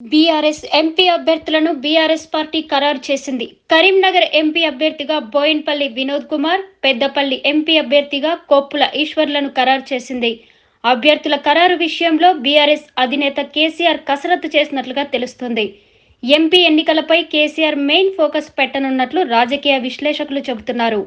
BRS MP అభ్యర్థులను BRS party ఖరారు చేసింది. కరీంనగర్ ఎంపీ అభ్యర్థిగా బోయిన్పల్లి వినోద్ కుమార్, పెద్దపల్లి ఎంపీ అభ్యర్థిగా కొప్పుల ఈశ్వర్లను ఖరారు చేసింది. అభ్యర్థుల ఖరారు విషయంలో బీఆర్ఎస్ అధినేత కేసీఆర్ కసరత్తు చేసినట్లుగా తెలుస్తుంది. ఎంపీ ఎన్నికలపై కేసీఆర్ మెయిన్ ఫోకస్ పెట్టనున్నట్లు రాజకీయ విశ్లేషకులు చెబుతున్నారు.